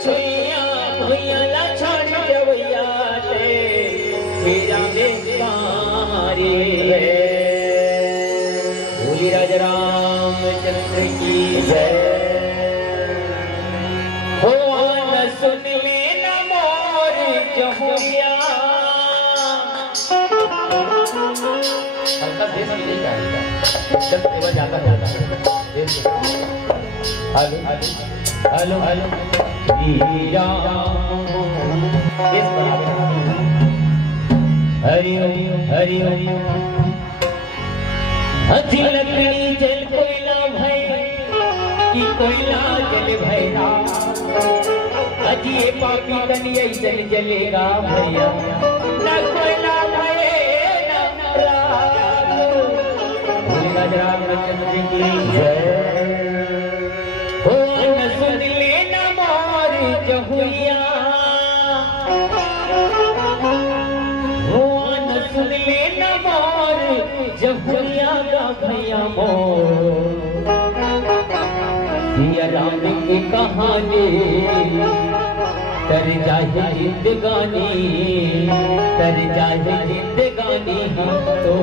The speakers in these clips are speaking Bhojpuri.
छुइया भुइया ला छाड़ जवैया ते मेरा बेकारी है। भोली राजा रामचंद्र की जय। भगवान सुन लेना मोर जहुरिया। हेलो हेलो हरि हरि हथी लकड़ी जल कोयला भय की कोयला जल भैरा। अजी पापी तनिया जल जलेगा भैया न कोयला भय न राम। रामचंद्र की जय। भगवान सुन लेना मोर जहुरिया। भगवान सुन लेना मोर जहुरिया का भैया मोर। सिया राम की कहानी तर जाए जिंदगानी, तर जाए जिंदगानी तो।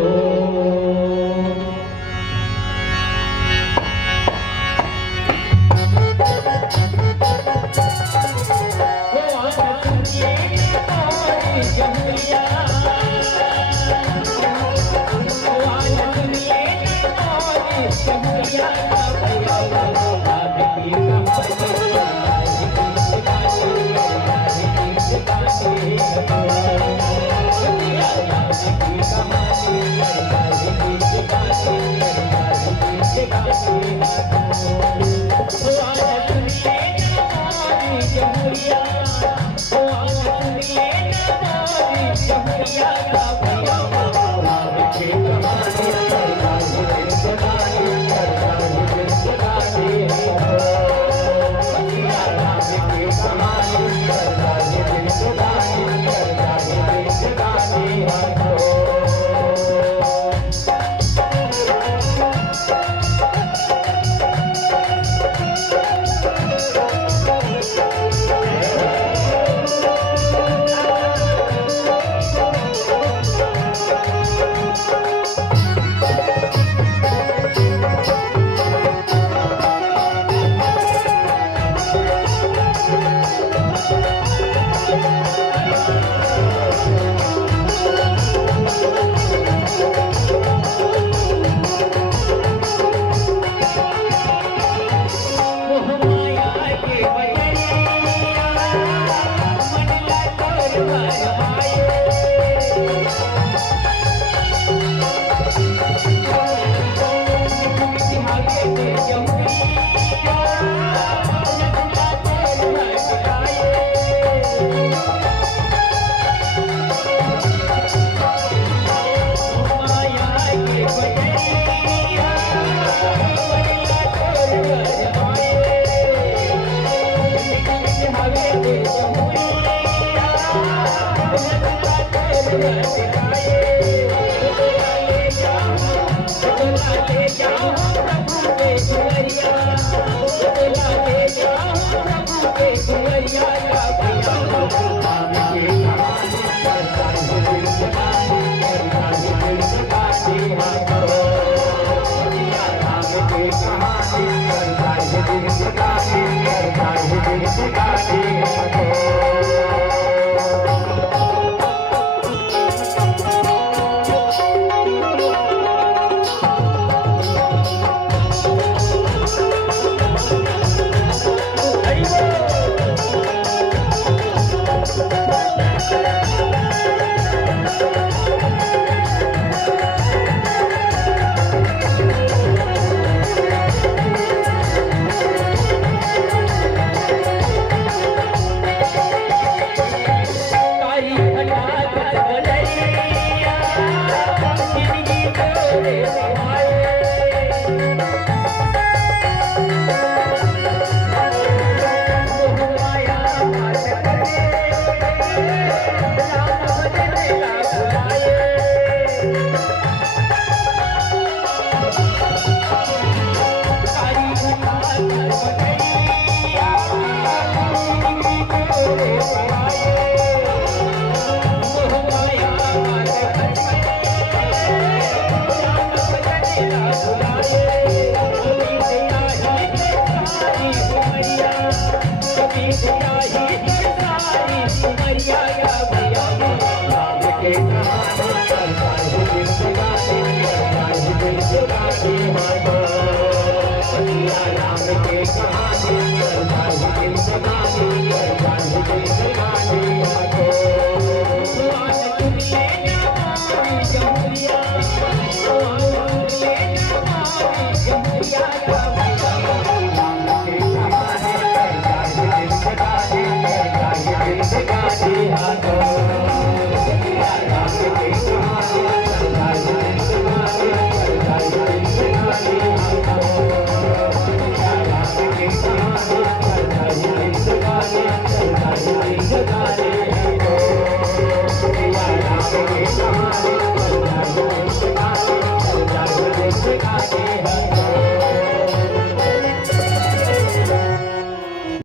Jagale,